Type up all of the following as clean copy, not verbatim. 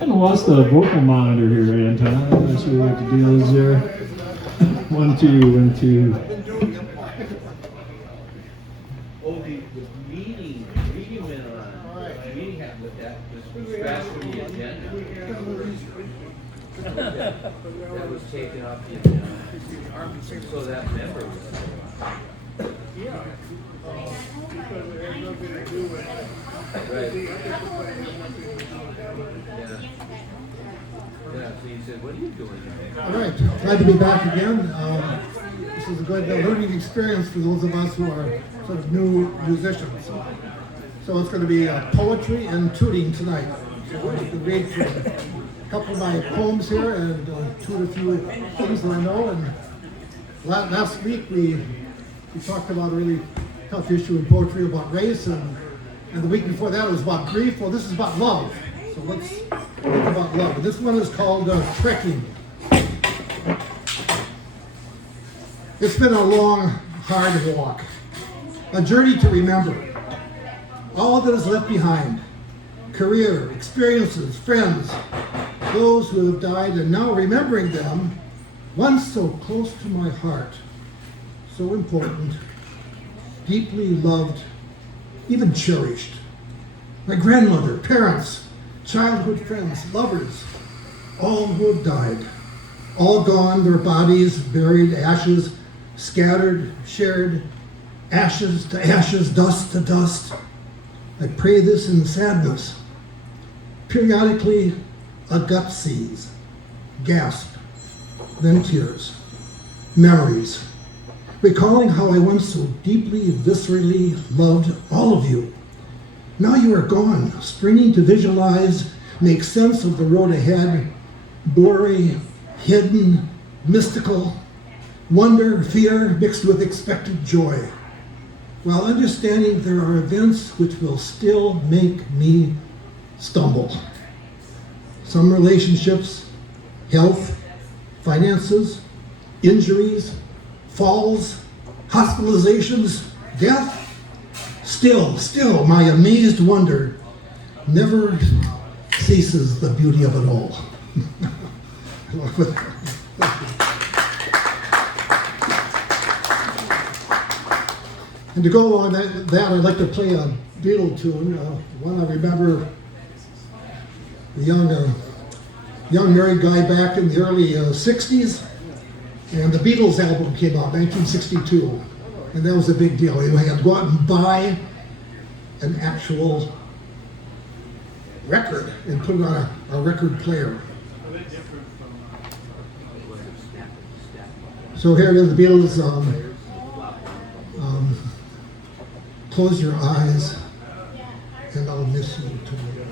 I lost the vocal monitor here, Anton. I'm not sure what the deal is there. 1, 2, 1, 2. Oh, the meeting went on. The meeting happened with that, was scratched from the agenda. That was taken off the agenda. So that member was. Yeah. Right. Yeah, so you said, what are you doing here? All right, glad to be back again. This is a good learning experience for those of us who are sort of new musicians. So it's going to be poetry and tooting tonight. So I can read a couple of my poems here and toot a few things that I know. And last week we talked about a really tough issue in poetry about race, and the week before that it was about grief. Well, this is about love. So let's talk about love. This one is called Trekking. It's been a long, hard walk, a journey to remember. All that is left behind, career, experiences, friends, those who have died, and now remembering them, once so close to my heart, so important, deeply loved, even cherished. My grandmother, parents, childhood friends, lovers, all who have died, all gone, their bodies buried, ashes scattered, shared, ashes to ashes, dust to dust. I pray this in sadness. Periodically, a gut seize, gasp, then tears, memories, recalling how I once so deeply, viscerally loved all of you. Now you are gone, straining to visualize, make sense of the road ahead, blurry, hidden, mystical, wonder, fear mixed with expected joy, while understanding there are events which will still make me stumble. Some relationships, health, finances, injuries, falls, hospitalizations, death. Still, my amazed wonder never ceases the beauty of it all. And to go along that, I'd like to play a Beatle tune. One I remember, a young married guy back in the early 60s, and the Beatles album came out, 1962, and that was a big deal. You had to go out and buy an actual record and put it on a record player. So here it is, the Beatles. Close your eyes, and I'll miss you tomorrow.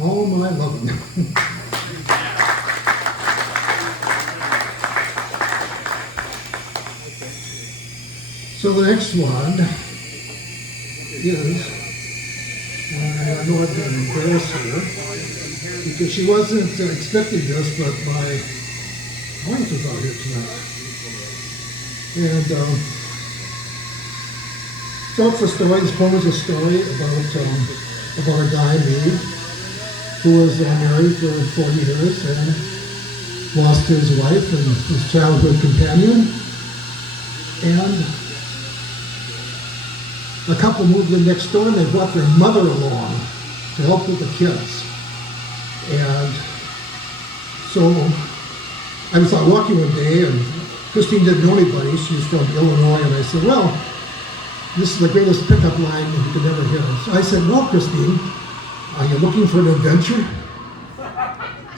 All my loving. So the next one is, I know I've been embarrassed her because she wasn't expecting this, but my wife was out here tonight. And so it's a story, this poem is a story about a guy, me, who was married for 40 years and lost his wife and his childhood companion. And A couple moved in next door and they brought their mother along to help with the kids. And so I was out walking one day and Christine didn't know anybody. She was from Illinois, and I said, well, this is the greatest pickup line you could ever hear. So I said, well, Christine, are you looking for an adventure?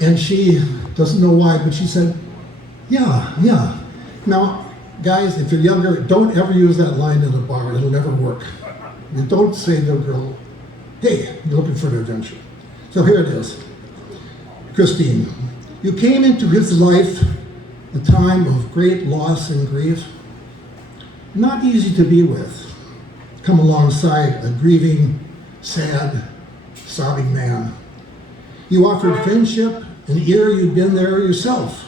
And she doesn't know why, but she said, yeah. Now, guys, if you're younger, don't ever use that line in a bar. It'll never work. You don't say to a girl, hey, you're looking for an adventure. So here it is. Christine, you came into his life a time of great loss and grief. Not easy to be with. Come alongside a grieving, sad, sobbing man. You offered friendship, an ear you'd been there yourself.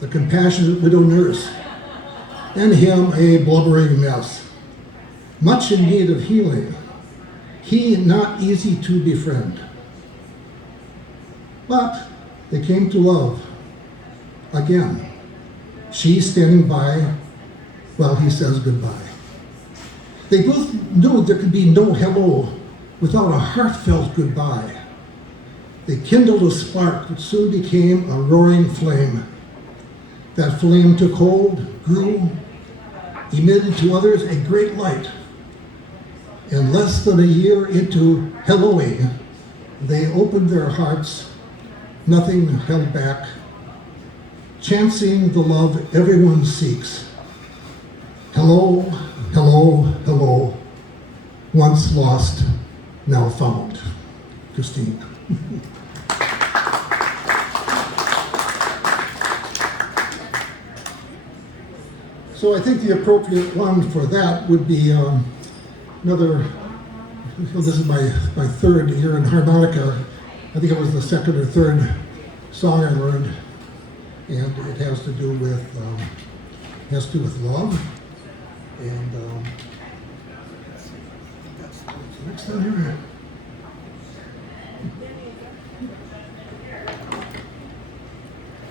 The compassionate widow nurse, and him a blubbering mess. Much in need of healing. He not easy to befriend. But they came to love. Again, she standing by while he says goodbye. They both knew there could be no hello without a heartfelt goodbye. They kindled a spark that soon became a roaring flame. That flame took hold, grew, emitted to others a great light. And less than a year into helloing, they opened their hearts, nothing held back, chancing the love everyone seeks. Hello, hello, hello, once lost, now found. Christine. So I think the appropriate one for that would be another, this is my third year in harmonica. I think it was the second or third song I learned, and it has to do with love. And that's the next one here.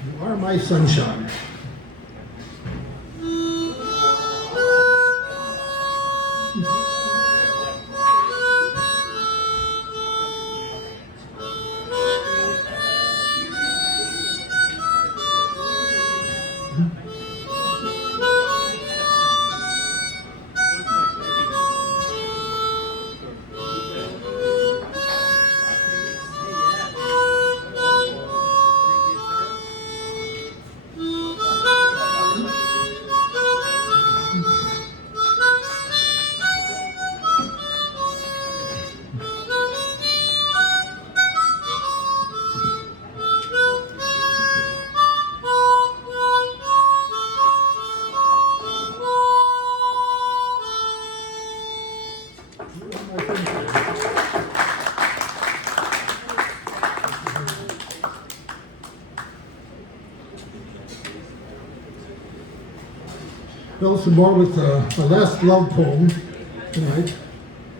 You are my sunshine. Well, some more with my last love poem tonight.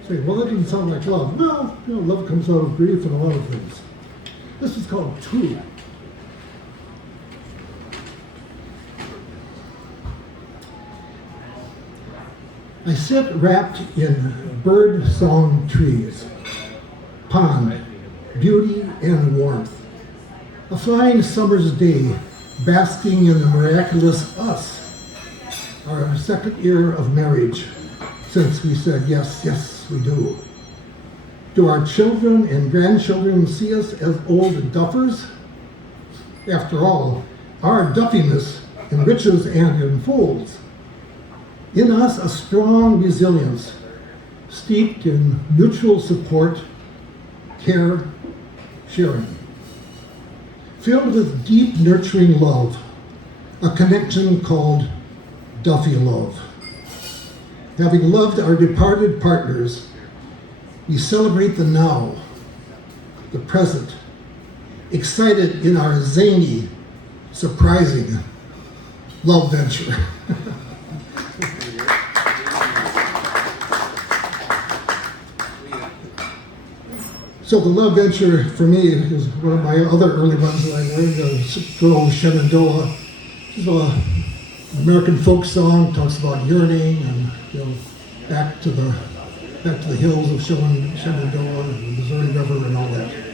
Say, well, that didn't sound like love. Well, love comes out of grief and a lot of things. This is called Tooter. I sit wrapped in bird-song trees, pond, beauty and warmth. A fine summer's day, basking in the miraculous us. Our second year of marriage, since we said yes, yes, we do. Do our children and grandchildren see us as old duffers? After all, our duffiness enriches and enfolds. In us a strong resilience, steeped in mutual support, care, sharing. Filled with deep nurturing love, a connection called Duffy love. Having loved our departed partners, we celebrate the now, the present, excited in our zany, surprising love venture. So the love venture for me is one of my other early ones that I learned, Go Shenandoah. It's an American folk song, talks about yearning and back to the hills of Shenandoah and the Missouri River and all that.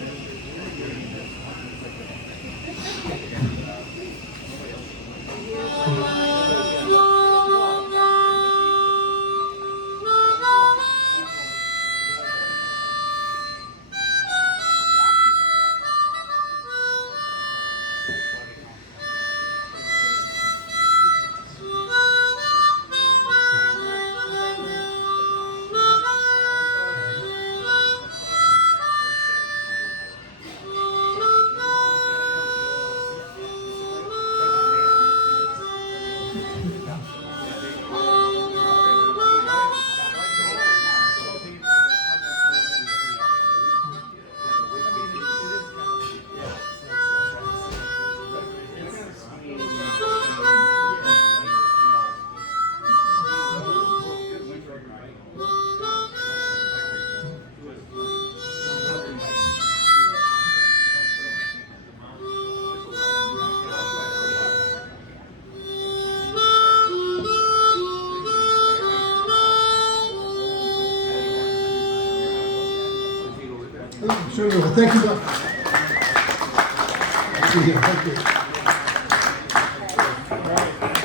Sure, thank you. Thank you.